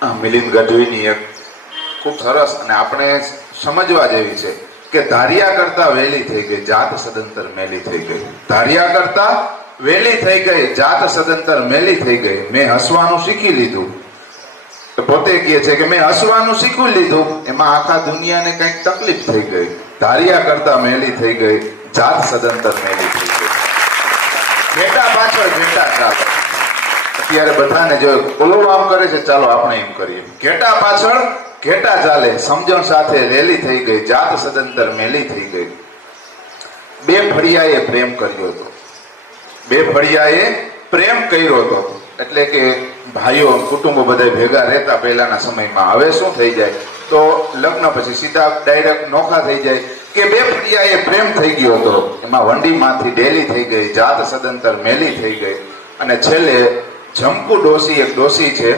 મિલિંદ ગઢવીની એક ખૂબ સરસ અને આપણે સમજવા જેવી છે કે ધાર્યા કરતા વહેલી થઈ ગઈ, જાત સદંતર મેલી થઈ ગઈ. ધાર્યા કરતા વહેલી થઈ ગઈ, જાત સદંતર મેલી થઈ ગઈ. મેં હસવાનું શીખી લીધું. પોતે કહે છે કે મેં હસવાનું શીખી લીધું, એમાં આખા દુનિયાને કંઈક તકલીફ થઈ ગઈ. ધાર્યા કરતા મેલી થઈ ગઈ, જાત સદંતર મેલી થઈ ગઈ. ઘેટા પાછળ ઘેટા ચાલે. અત્યારે બધાને જો ઓલો આમ કરે છે, ચાલો આપણે એમ કરીએ. ઘેટા પાછળ ઘેટા ચાલે, સમજણ સાથે રેલી થઈ ગઈ, જાત સદંતર મેલી થઈ ગઈ. બે ફળિયાએ પ્રેમ કર્યો હતો. બે ફળિયાએ પ્રેમ કર્યો હતો. એટલે કે ભાઈઓ કુટુંબો બધા ભેગા રહેતા પહેલાના સમયમાં. હવે શું થઈ જાય તો લગ્ન પછી સીધા ડાયરેક્ટ નોખા થઈ જાય કે બે ફળિયાએ પ્રેમ થઈ ગયો હતો, એમાં વંડીમાંથી ડેલી થઈ ગઈ, જાત સદંતર મેલી થઈ ગઈ. અને છેલ્લે જમકુ ડોસી, એક ડોસી છે